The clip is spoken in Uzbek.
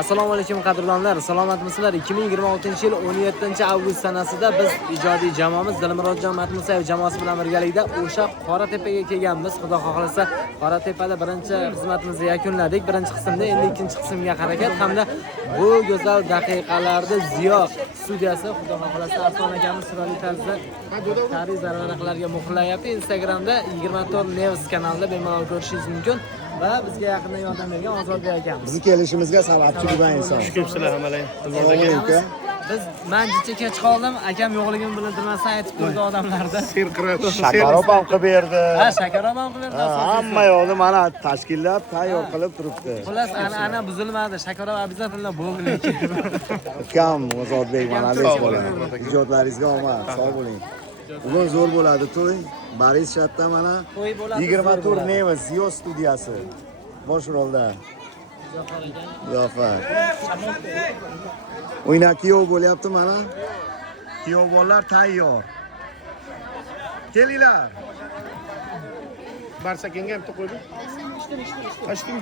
Assalomu alaykum qadrlonlar, salomatmisizlar? 2026-yil 17-avgust sanasida biz ijodiy jamoamiz Dilmurodjon Matmusayev jamoasi bilan birgalikda o'sha Qoratepaga kelganmiz. Xudo xohlasa Qoratepada birinchi xizmatimizni yakunladik. Birinchi qismda endi ikkinchi qismga harakat hamda bu go'zal daqiqalarda Ziyo studiyasi xudo xohlasa Arslon akamiz chiroyli tarzda tarixiy zarvaraqlarga muhrlayapti. Instagramda 24 News kanalida bemalol ko'rishingiz mumkin. Va bizga yaqindan yordam bergan Ozodbek akamiz. Bizni kelishimizga sababchi bo'lgan inson. Ko'pchilar hamalang. Biz manjicha kech qoldim, akam yo'qligini bildirmasdan aytib turdi odamlarda. Shakarop ham qilib berdi. Ha, shakarop ham qilib berdi. Hamma yo'lni mana tashkillab, tayyor qilib turibdi. Xullas, ana buzilmadi. Shakarop обязательно bo'ldi lekin. Ukam Ozodbek mana bo'ladi. Ijodlaringizga omad, sog' bo'ling. Bugun zo'r bo'ladi to'y. Boris Shatda mana 24 Nevis Ziyo studiyasi. Bosh rolda. Zafar. O'ynak kuyov bo'lyapti mana. Kuyovlar tayyor. Kelinglar. Barsa kenga bitta qo'ydi. Açtım.